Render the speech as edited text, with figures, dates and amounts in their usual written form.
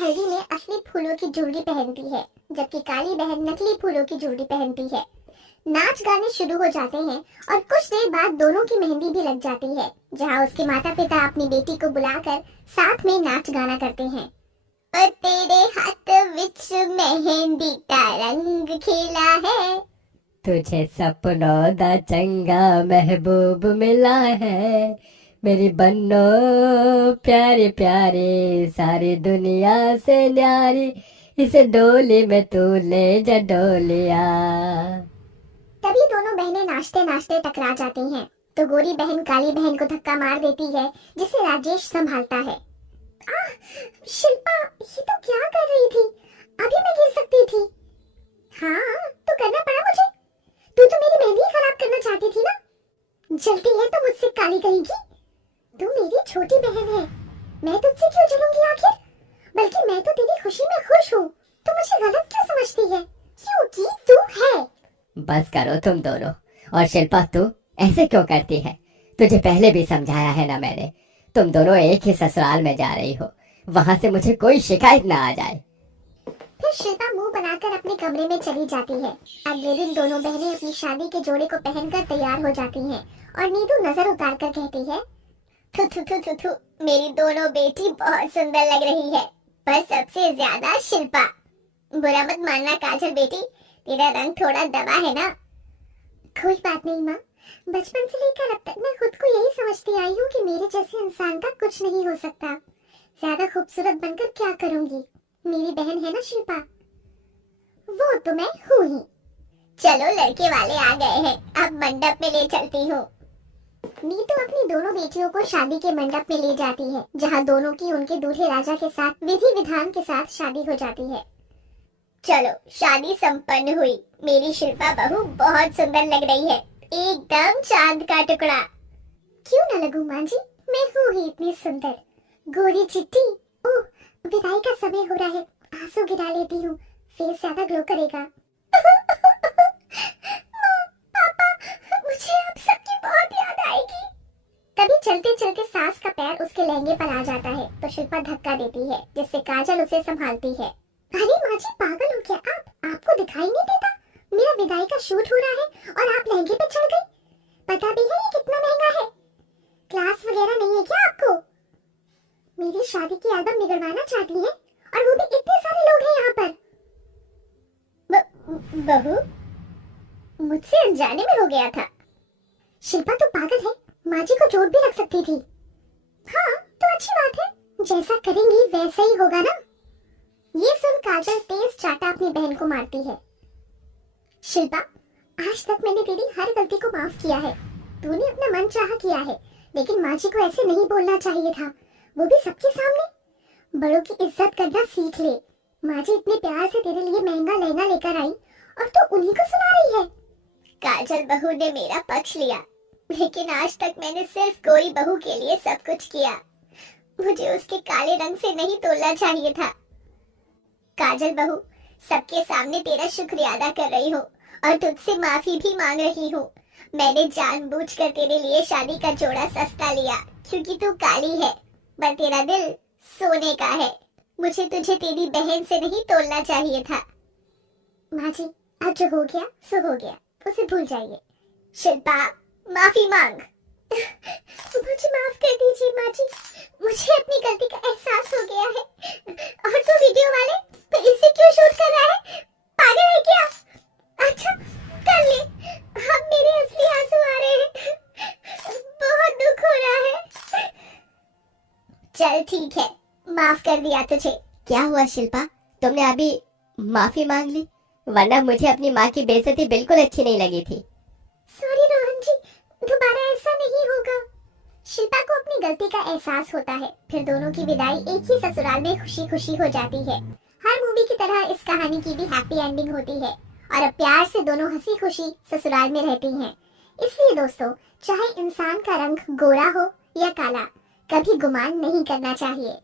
हल्दी में असली फूलों की ज्वेलरी पहनती है, जबकि काली बहन नकली फूलों की ज्वेलरी पहनती है। नाच गाने शुरू हो जाते हैं और कुछ देर बाद दोनों की मेहंदी भी लग जाती है, जहां उसके माता पिता अपनी बेटी को बुलाकर साथ में नाच गाना करते हैं। और तेरे हाथ विच मेहंदी का रंग खिला है, तुझे सपनों दा चंगा महबूब मिला है, मेरी बन्नो प्यारी प्यारी, सारी दुनिया से न्यारी, इस डोली में तू ले जा डोलिया। तभी दोनों बहनें नाचते नाचते टकरा जाती हैं, तो गोरी बहन काली बहन को धक्का मार देती है, जिसे राजेश संभालता है। आह, शिल्पा, ये तो क्या कर रही थी? अभी मैं गिर सकती थी। हाँ, तो करना पड़ा मुझे। तू तो मेरी मेहंदी खराब करना चाहती थी ना? जलती है तो मुझसे काली कहेगी। तू मेरी छोटी बहन है, मैं तुझसे क्यों जलूंगी आखिर? बल्कि मैं तो तेरी खुशी में खुश हूँ। तू मुझे गलत क्यों समझती है? क्योंकि तू है। बस करो तुम दोनों। और शिल्पा, तू ऐसे क्यों करती है? तुझे पहले भी समझाया है ना मैंने। तुम दोनों एक ही ससुराल में जा रही हो, वहां से मुझे कोई शिकायत ना आ जाए। फिर शिल्पा मुंह बनाकर अपने कमरे में चली जाती है। अगले दिन दोनों बहनें अपनी शादी के जोड़े को पहनकर तैयार हो जाती हैं और नीतू नजर उतार कर कहती है, थु थु थु थु थु, मेरी दोनों बेटी बहुत सुंदर लग रही है, पर सबसे ज्यादा शिल्पा। बुरा मत मानना काजल बेटी, तेरा रंग थोड़ा दबा है ना। कोई बात नहीं माँ, बचपन से लेकर अब तक मैं खुद को यही समझती आई हूँ कि मेरे जैसे इंसान का कुछ नहीं हो सकता। ज्यादा खूबसूरत बनकर क्या करूँगी? मेरी बहन है ना शिल्पा, वो तो मैं हूँ ही। चलो लड़के वाले आ गए हैं, अब मंडप में ले चलती हूँ। नीतू अपनी दोनों बेटियों को शादी के मंडप में ले जाती है, जहाँ दोनों की उनके दूल्हे राजा के साथ विधि विधान के साथ शादी हो जाती है। चलो शादी संपन्न हुई। मेरी शिल्पा बहू बहुत सुंदर लग रही है, एकदम चांद का टुकड़ा। क्यों न लगूं माँ जी, मैं हूँ ही इतनी सुंदर। गोरी चिट्टी, ओह विदाई का समय हो रहा है, आंसू गिरा लेती हूँ, फेस ज्यादा ग्लो करेगा। पापा, मुझे आप सबकी बहुत याद आएगी। तभी चलते चलते सास का पैर उसके लहंगे पर आ जाता है, तो शिल्पा धक्का देती है, जिससे काजल उसे संभालती है। अरे माँ जी, पागल हो क्या आप? आपको दिखाई नहीं देता? मेरा विदाई का शूट हो रहा है और आप लहंगे पे चढ़ गई। पता भी है ये कितना महंगा है? क्लास वगैरह नहीं है क्या आपको? मेरी शादी की एल्बम निकलवाना चाहती है, और वो भी इतने सारे लोग हैं यहाँ पर। बहू, मुझसे अनजाने में हो गया था। शिल्पा तो पागल है, माँ जी को चोट भी लग सकती थी। हाँ तो अच्छी बात है, जैसा करेंगी वैसा ही होगा ना। ये सुन काजल तेज चाटा अपनी बहन को मारती है। शिल्पा, आज तक मैंने तेरी हर गलती को माफ किया है। तूने अपना मन चाहा किया है, लेकिन माँ जी को ऐसे नहीं बोलना चाहिए था, वो भी सबके सामने। बड़ों की इज्जत करना सीख ले। माँ जी इतने प्यार से तेरे लिए महंगा लहंगा लेकर आई, और तू उन्हीं को सुना रही है। काजल बहू ने मेरा पक्ष लिया, लेकिन आज तक मैंने सिर्फ गोरी बहू के लिए सब कुछ किया। मुझे उसके काले रंग से नहीं तोलना चाहिए था। काजल बहू, सबके सामने तेरा शुक्रिया अदा कर रही हूँ और तुझसे माफी भी मांग रही हूँ। मैंने जानबूझकर तेरे लिए शादी का जोड़ा सस्ता लिया, क्योंकि तू काली है, पर तेरा दिल सोने का है। मुझे तुझे तेरी बहन से नहीं तोलना चाहिए था। माँ जी, अब जो हो गया सो हो गया, उसे भूल जाइए। शिल्पा, माफी मांग। मुझे माफ कर दीजिए माँ जी, मुझे अपनी गलती का एहसास हो गया है। और तो वीडियो वाले फिर इसे क्यों शूट कर रहा है? पागल है क्या? अच्छा कर ले, अब मेरे असली आंसू आ रहे हैं, बहुत दुख हो रहा है। चल ठीक है, माफ कर दिया तुझे। क्या हुआ शिल्पा, तुमने अभी माफी मांग ली? वरना मुझे अपनी माँ की बेइज्जती बिल्कुल अच्छी नहीं लगी थी। सॉरी रोहन जी, दोबारा ऐसा नहीं होगा। शिल्पा को अपनी गलती का एहसास होता है, फिर दोनों की विदाई एक ही ससुराल में खुशी खुशी हो जाती है। हर मूवी की तरह इस कहानी की भी हैप्पी एंडिंग होती है, और अब प्यार से दोनों हंसी खुशी ससुराल में रहती हैं। इसलिए दोस्तों, चाहे इंसान का रंग गोरा हो या काला, कभी गुमान नहीं करना चाहिए।